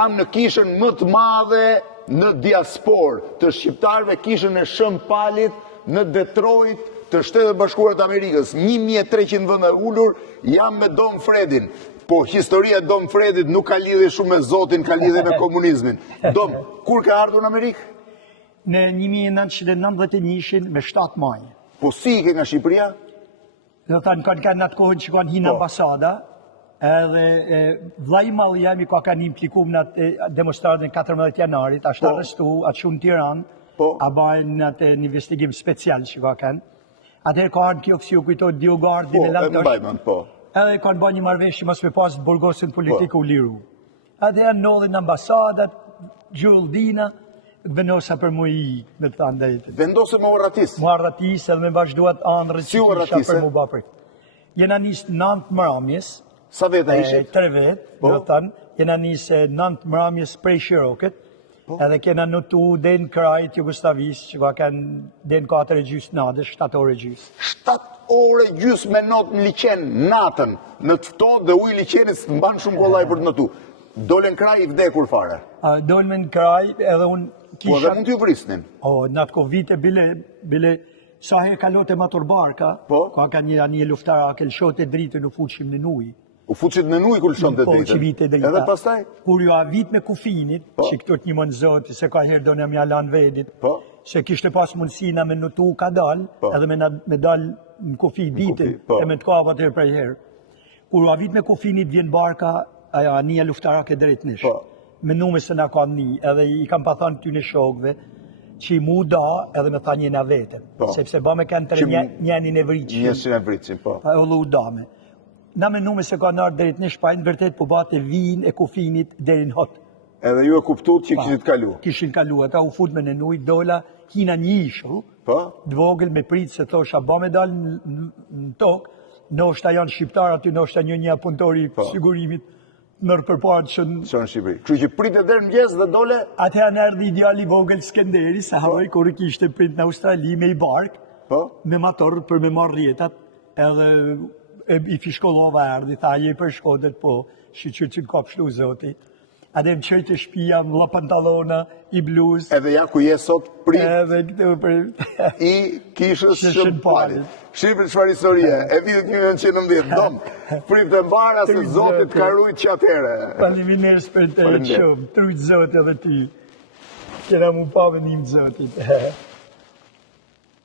Jam në kishën më të madhe në diasporë të shqiptarëve, kishën e Shën Palit në Detroit të Shtetet Bashkuara të Amerikës. 1300 vende ulur, jam me Dom Fredin. Po historia e Dom Fredit nuk ka lidhje shumë me Zotin, ka lidhje me komunizmin. Dom, kur ka ardhur në Amerikë? Në 1991 me 7 maj. Po si i ke nga Shqipëria? Do të kanë në atë kohën që kanë hinë ambasada, edhe vllai i malli jam i kanë implikuar në atë demonstratën e 14 janarit, ashtu arrestu, atë shumë në Tiranë, a bajnë atë një investigim special që kanë. Atëherë ka ardhur kjo si u kujtohet Diogardin e Lavdosh. Edhe kanë bërë një marrëveshje mos me pas burgosin politikë u liru. Atëherë ndodhin ambasadat, Gjuldina, vendosa për mu i, me të thënë drejtën. Vendose më urratis? Më urratis edhe me vazhduat ëndrrët si urratis, për mu bapër. Jena nisë 9 mramjes. Sa veta ishit? 3 vetë, me të thënë. Jena nisë 9 mramjes prej Shirokët. Edhe kena notu den krajt Jugoslavisë, që ka kanë den 4 e gjysë natës, 7 orë e gjysë. 7 orë e gjysë me notë në liqen, natën, në të ftohtë dhe ujë liqenit së mbanë shumë kollaj për të notu. Dolen kraj i vdekur fare? Dolen kraj edhe unë kisha... Po edhe mund t'ju vrisnin? Në atë ko vite bile sa herë kalote matur barka, ka një luftara, ke lëshote dritë në fuqim në nuj. U fuqit në nuj kur lëshon të dritën? Edhe pastaj? Kur ju avit me kufinit, që këtët një mënë zoti, se ka herë do në mja lanë vedit, se kishte pas mundësina me nutu ka dal, edhe me dal në kufi ditin, e me të kapat e prej herë. Kur ju avit me kufinit, vjen barka, aja një luftarak e drejt nish. Me nume se na ka një, edhe i kam pa thanë ty në shokve, që i mu da edhe me tha një në vetëm. Sepse ba me kanë të njënin e vriqin. Njësin e vriqin, po. Pa e ullu dame. Na me nume se ka nërë drejt në shpajnë, vërtet po bate vinë e kufinit dherin hot. Edhe ju e kuptut që kishit kalu? Kishin kalu, ata u fut me në nuj, dola, hina një ishu, dvogël me pritë se thosha, ba me dal në tokë, në është janë shqiptar aty, në është një punëtori sigurimit, nërë përparë që në Shqipëri. Kështu që pritë dhe mëngjes dhe dole? Atëherë në erdi ideali vogël Skenderi, sa hoj, kur kishte pritë në Australi me i bark, me motor për me marrë rjetat, edhe i fishkollova erdi, tha je për Shkodër, po, shqyqyr që në kapshlu zoti. Adhe më qëjtë shpia, më la pantalona, i bluz. Edhe ja ku je sot prit. Edhe këtu për... I kishës Shën Palit. Shqipër qëfar historie, e vitit 1919, dom, prit të mbara se zotit ka rujt që atere. Faleminderit për të shumë, trujt zotit edhe ty. Kena mu pa venim zotit.